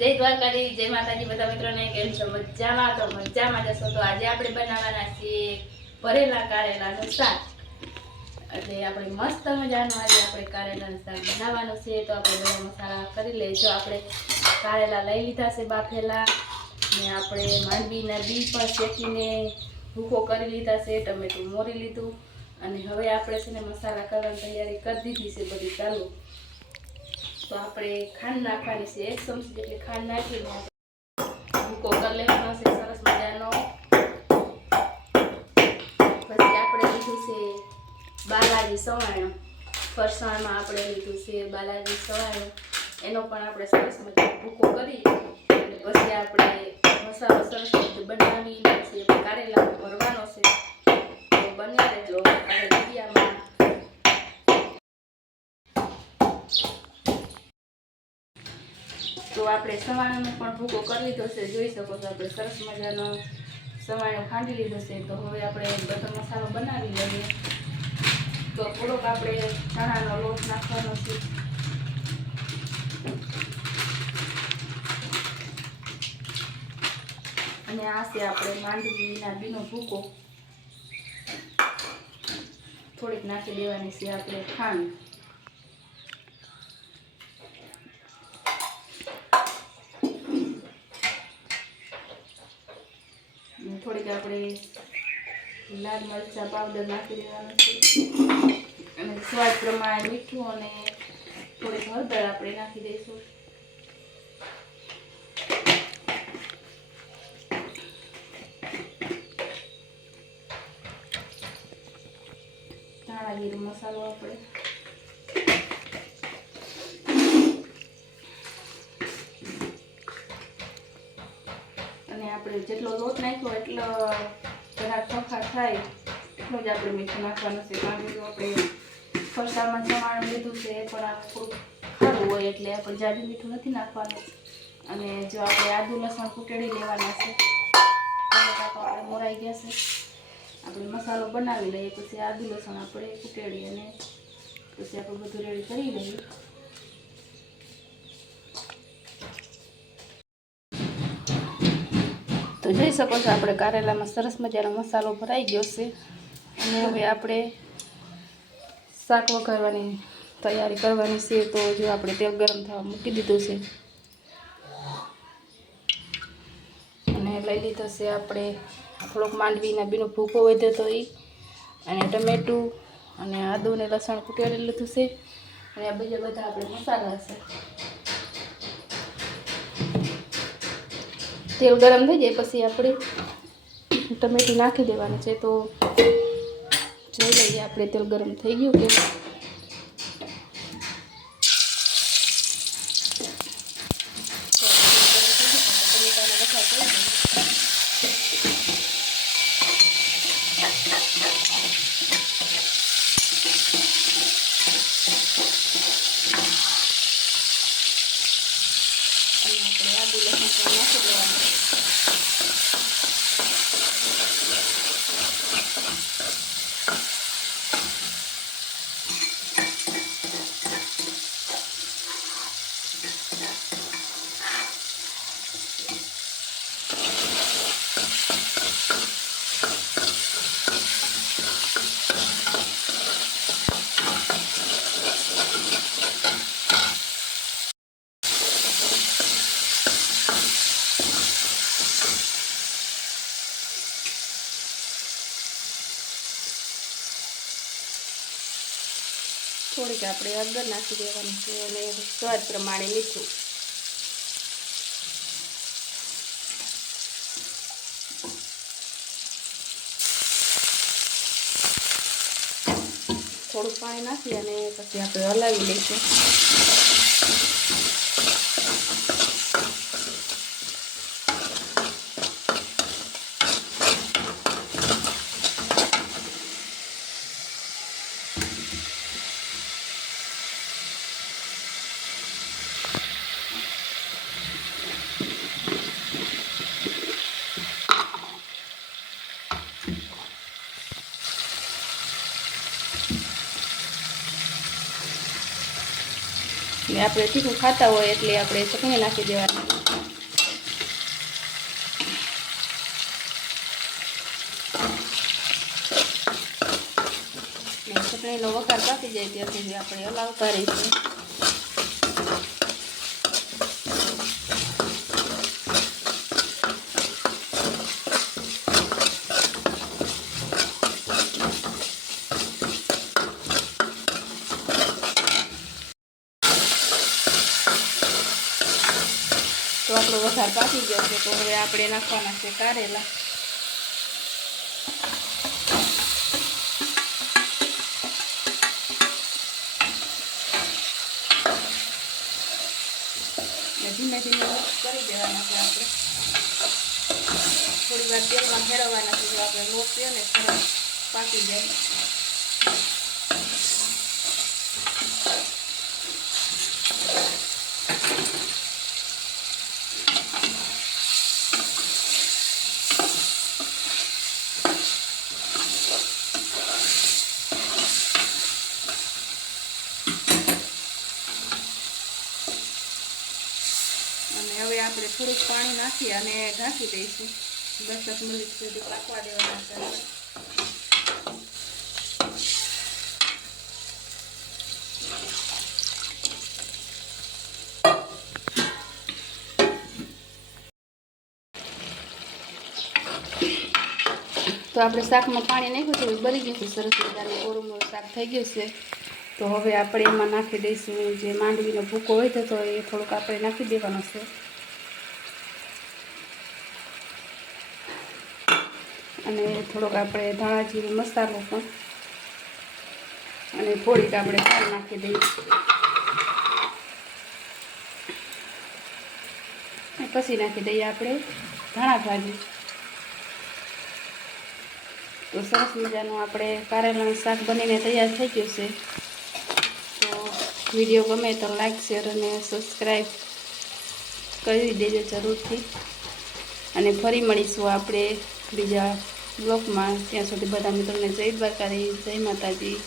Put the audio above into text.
જય દ્વારકાધીશ, જય માતાજી બધા મિત્રોને. કેમ છો? મજામાં? તો મજામાં જશો. તો આજે આપણે બનાવવાના છીએ ભરેલા કારેલાનું શાક. એટલે આપણે મસ્ત મજાનું આજે આપણે કારેલાનું શાક બનાવવાનું છે. તો આપણે બધા મસાલા કરી લઈશું. આપણે કારેલા લઈ લીધા છે બાફેલા, ને આપણે માંડવીના બી પણ શેકીને ભૂકો કરી લીધા છે, ટમેટું મોરી લીધું, અને હવે આપણે છે ને મસાલા કરવાની તૈયારી કરી દીધી છે બધી ચાલુ. તો આપણે ખાંડ નાખવાની છે, 1 ચમચી જેટલી ખાંડ નાખીને ભૂકો કરી લેવાનો છે સરસ મજાનો. પછી આપણે લીધું છે બાલાજી સવાણું, ફરસાણમાં આપણે લીધું છે બાલાજી સવાણું, એનો પણ આપણે સરસ મજાનો ભૂકો કરી અને પછી આપણે મસાલો સરસ રીતે બનાવીને છે કારેલા ભરવાનો છે. તો બની રહેજો આપણે વિડીયામાં. તો આપણે સવાણાનો પણ ભૂકો કરી લીધો છે, જોઈ શકો છો. આપણે સરસ મજાનો સવાણો ખાંડી લીધો છે. તો હવે આપણે બધો મસાલો બનાવી લઈએ. તો થોડોક આપણે ચણાનો લોટ નાખવાનો છે, અને આ છે આપણે માંડવીના બીનો ભૂકો. થોડીક નાખી દેવાની છે આપણે ખાંડ. થોડીક આપણે લાલ મરચાં પાવડર નાખી દેવાનું છે, અને સ્વાદ પ્રમાણે મીઠું અને થોડીક હળદર આપણે નાખી દઈશું. ધાણા જીરું મસાલો આપણે, અને આપણે જેટલો લોટ નાખ્યો એટલો જરા ચોખા થાય એટલો જ આપણે મીઠું નાખવાનું છે. કારણ કે આપણે ફરસાણમાં સવાણું લીધું છે એ પણ થોડું ખારું હોય એટલે આપણે જાજુ મીઠું નથી નાખવાનું. અને જો આપણે આદુ લસણ કૂટેડી લેવાના છે, તો આપણે મોરાઈ ગયા છે. આપણે મસાલો બનાવી લઈએ, પછી આદુ લસણ આપણે કૂટેડી અને પછી આપણે બધું રેડી કરી લઈએ. તો જોઈ શકો છો આપણે કારેલામાં સરસ મજાનો મસાલો ભરાઈ ગયો છે. અને હવે આપણે શાક વઘારવાની તૈયારી કરવાની છે. તો જો આપણે તેલ ગરમ થવા મૂકી દીધું છે, અને લઈ લીધો છે આપણે થોડોક માંડવીના બીનો ભૂકો વધ્યો તો એ, અને ટમેટું અને આદુ ને લસણ કૂટેલી લીધું છે, અને આ બીજા બધા આપણે મસાલા છે. તેલ ગરમ થઈ જાય પછી આપણે ટમેટું નાખી દેવાનું છે. તો જોઈ લઈએ આપણે તેલ ગરમ થઈ ગયું કે થોડીક આપણે હળદર નાખી દેવાની છે, અને સ્વાદ પ્રમાણે મીઠું. થોડું પાણી નાખી અને પછી આપણે હલાવી લઈશું. ને આપણે તીખું ખાતા હોય એટલે આપણે ચટણી નાખી દેવાની. ચટણીનો વઘાર પાકી જાય ત્યાં સુધી આપણે હલાવતા રહીશું. તો આપણો વઘાર પાકી ગયો છે. તો હવે આપણે નાખવાના છે કારેલા. ધીમે ધીમે મિક્સ કરી દેવાના છે. આપણે થોડી વાર તેલમાં ફેરવવાના છે. જો આપણે લોટ છે ને સરસ પાકી જાય. અને હવે આપણે થોડુંક પાણી નાખી અને ઢાંકી દઈશું. 10 મિનિટ સુધી પાકવા દેવાના છે. તો આપણે શાકમાં પાણી નાખ્યું છે, બળી ગયું છે સરસ મજાનું કોરું મોરું શાક થઈ ગયું છે. તો હવે આપણે એમાં નાખી દઈશું જે માંડવીનો ભૂકો હોય તો એ થોડુંક આપણે નાખી દેવાનો છે. અને થોડોક આપણે ધાણા જીરું મસાલો પણ અને થોડીક આપણે ખાંડ નાખી દઈએ. પછી નાખી દઈએ આપણે ધાણા ભાજી. તો સરસ મજાનું આપણે કારેલાનું શાક બનીને તૈયાર થઈ ગયું છે. તો વિડીયો ગમે તો લાઈક શેર અને સબસ્ક્રાઈબ કરી દેજો જરૂરથી. અને ફરી મળીશું આપણે બીજા બ્લોગમાં. ત્યાં સુધી બધા મિત્રોને જય દ્વારકાધીશ, જય માતાજી.